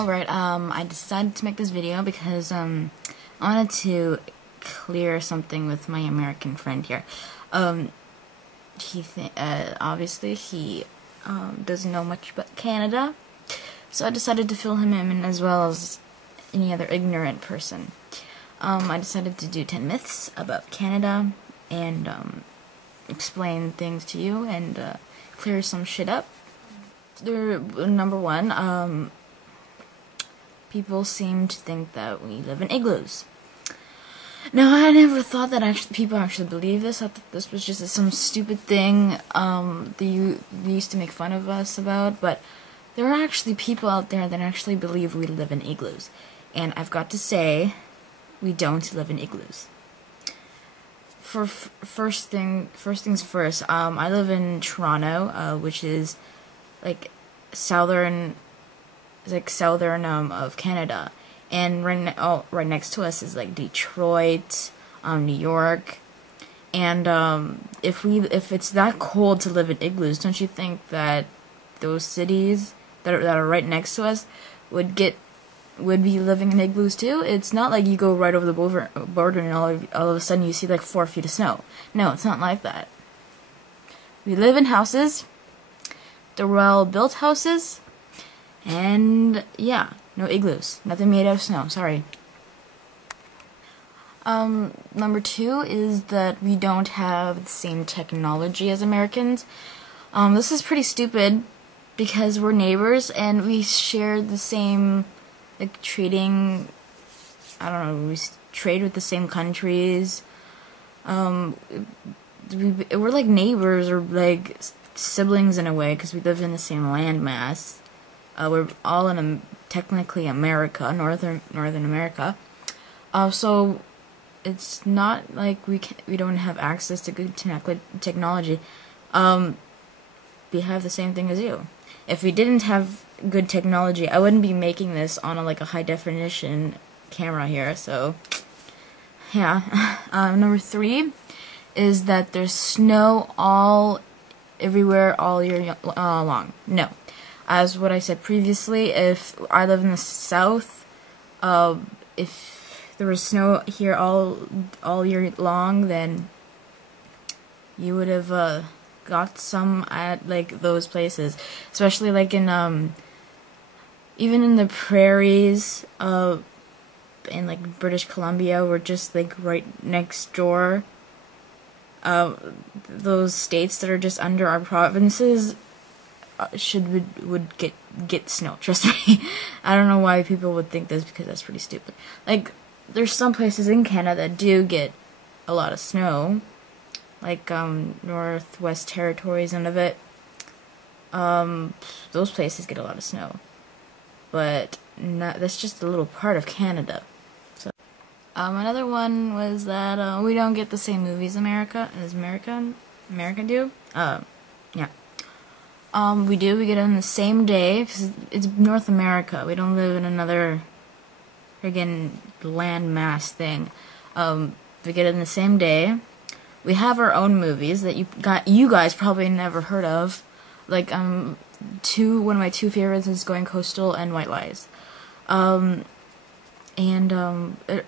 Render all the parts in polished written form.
Alright, I decided to make this video because, I wanted to clear something with my American friend here. Obviously he, doesn't know much about Canada, so I decided to fill him in as well as any other ignorant person. I decided to do 10 myths about Canada, and, explain things to you, and, clear some shit up. Number one, people seem to think that we live in igloos. Now, I never thought that people actually believe this. I thought this was just some stupid thing they used to make fun of us about, but there are actually people out there that actually believe we live in igloos. And I've got to say, we don't live in igloos. First things first, I live in Toronto, which is like southern of Canada, and right next to us is like Detroit, New York, and if it's that cold to live in igloos, don't you think that those cities that are right next to us would be living in igloos too? It's not like you go right over the border and all of a sudden you see like 4 feet of snow. No, it's not like that. We live in houses. They're well-built houses. And yeah, no igloos. Nothing made out of snow. Sorry. Number two is that we don't have the same technology as Americans. This is pretty stupid because we're neighbors and we share the same, like, trading, I don't know, we trade with the same countries. We're like neighbors, or like siblings in a way, because we live in the same landmass. We're all in technically America, Northern America. So it's not like we don't have access to good technology. We have the same thing as you. If we didn't have good technology, I wouldn't be making this on a high definition camera here. So yeah. Number three is that there's snow everywhere all year long. No. As what I said previously, if I live in the south, if there was snow here all year long, then you would have got some at like those places, especially like in even in the prairies in like British Columbia, we're just like right next door. Those states that are just under our provinces would get snow. Trust me. I don't know why people would think this, because that's pretty stupid. Like, there's some places in Canada that do get a lot of snow, like Northwest Territories, and of it. Those places get a lot of snow, but that's just a little part of Canada. So, another one was that we don't get the same movies as America do. Yeah. We do. We get it on the same day, because it's North America. We don't live in another friggin' landmass thing. We get it on the same day. We have our own movies that you guys probably never heard of. Like, one of my two favorites is Going Coastal and White Lies.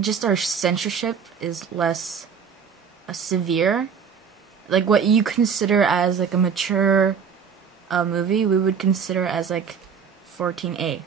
Just our censorship is less severe. Like, what you consider as like a mature movie, we would consider as like 14A.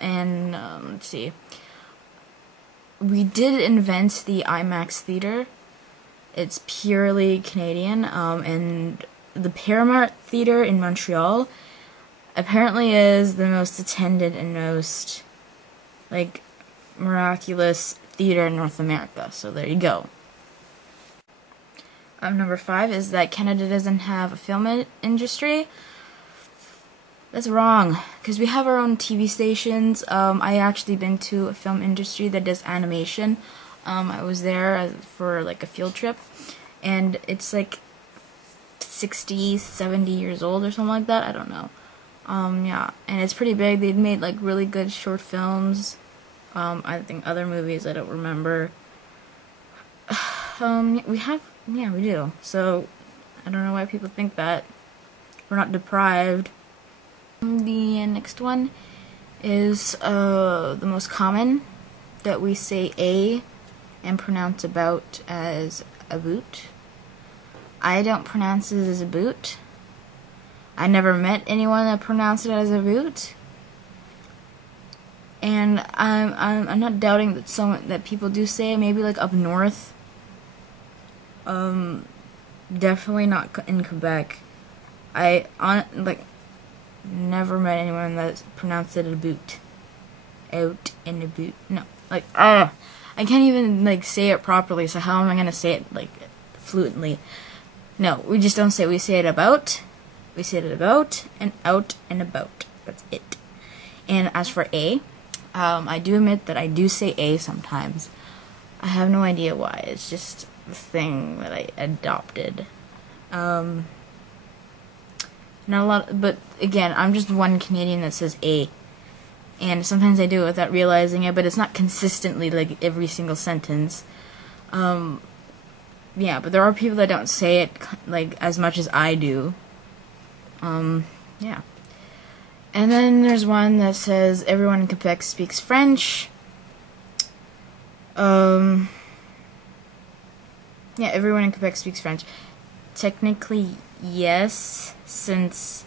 And let's see, we did invent the IMAX theater. It's purely Canadian, and the Paramount Theater in Montreal apparently is the most attended and most like miraculous theater in North America. So there you go. Number five is that Canada doesn't have a film industry. That's wrong, because we have our own TV stations. I actually been to a film industry that does animation. I was there for like a field trip, and it's like 60, 70 years old or something like that. I don't know. Yeah, and it's pretty big. They've made like really good short films. I think other movies I don't remember. Yeah, we do. So, I don't know why people think that. We're not deprived. The next one is the most common, that we say a and pronounce about as a boot. I don't pronounce it as a boot. I never met anyone that pronounced it as a boot. And I'm not doubting that people do say it, maybe like up north. Definitely not in Quebec. Never met anyone that pronounced it a boot. Out in a boot. No, I can't even say it properly. So how am I gonna say it fluently? No, we just don't say it. We say it about. We say it about and out and about. That's it. And as for a, I do admit that I do say a sometimes. I have no idea why. It's just the thing that I adopted. Not a lot, but again, I'm just one Canadian that says a, and sometimes I do it without realizing it, but it's not consistently every single sentence. Yeah, but there are people that don't say it as much as I do. Yeah. And then there's one that says everyone in Quebec speaks French. Yeah, everyone in Quebec speaks French. Technically, yes, since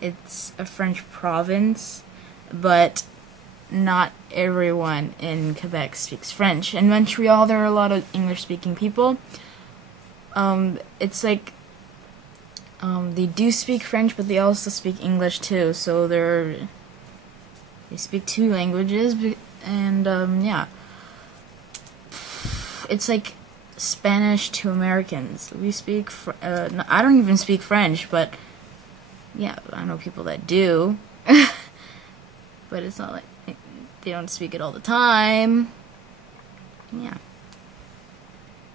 it's a French province, but not everyone in Quebec speaks French. In Montreal, there are a lot of English-speaking people. It's they do speak French, but they also speak English too, so they speak two languages, and yeah. It's like Spanish to Americans. We speak, I don't even speak French, but yeah, I know people that do. But it's not like they don't speak it all the time. Yeah.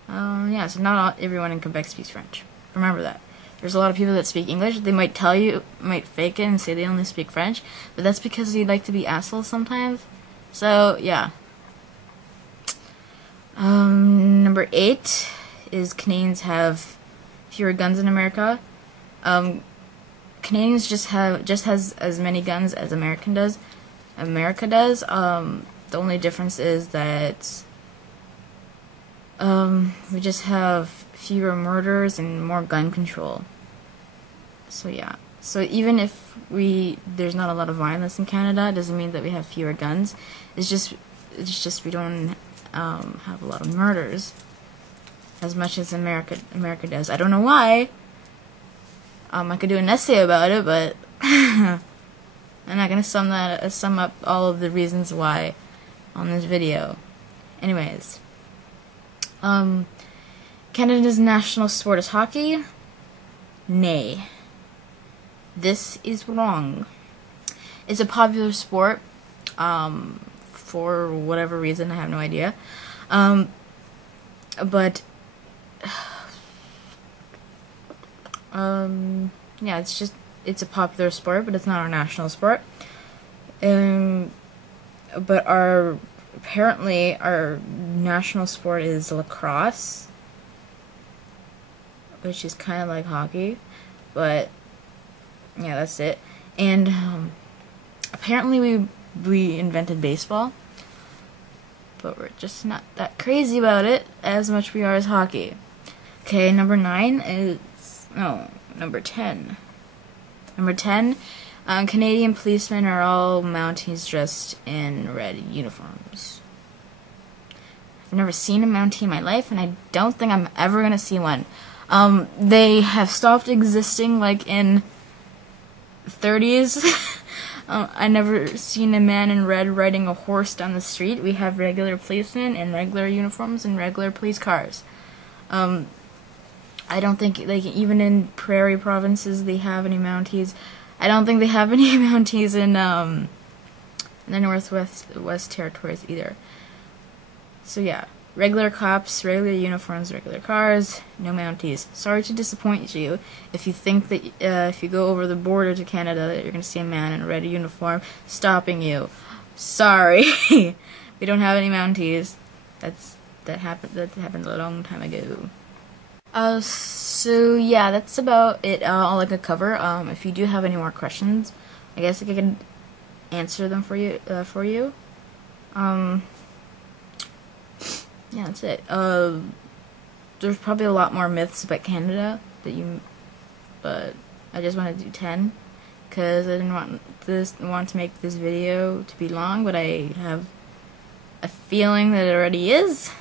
Yeah, so not everyone in Quebec speaks French. Remember that. There's a lot of people that speak English. They might tell you, might fake it and say they only speak French, but that's because they like to be assholes sometimes. So, yeah. Number 8 is Canadians have fewer guns in America. Canadians has as many guns as America does. The only difference is that we just have fewer murders and more gun control. So yeah. So even if there's not a lot of violence in Canada, it doesn't mean that we have fewer guns. It's just we don't have a lot of murders as much as America does. I don't know why. I could do an essay about it, but I'm not gonna sum up all of the reasons why on this video. Anyways, Canada's national sport is hockey. Nay, this is wrong. It's a popular sport. For whatever reason, I have no idea. But yeah, it's a popular sport, but it's not our national sport. But apparently our national sport is lacrosse, which is kind of like hockey, but yeah, that's it. And apparently we invented baseball, but we're just not that crazy about it as much we are as hockey. Okay, number 10. Number 10, Canadian policemen are all Mounties dressed in red uniforms. I've never seen a Mountie in my life, and I don't think I'm ever gonna see one. They have stopped existing in the 30s. I never seen a man in red riding a horse down the street. We have regular policemen in regular uniforms and regular police cars. I don't think, even in prairie provinces they have any Mounties. I don't think they have any Mounties in the West Territories either. So yeah, regular cops, regular uniforms, regular cars, no Mounties. Sorry to disappoint you if you think that if you go over the border to Canada that you're going to see a man in a red uniform stopping you. Sorry. We don't have any Mounties. That happened a long time ago. So yeah, that's about it, all I could cover. If you do have any more questions, I guess I could answer them for you. Yeah, that's it. There's probably a lot more myths about Canada but I just want to do 10 because I didn't want to make this video to be long, but I have a feeling that it already is.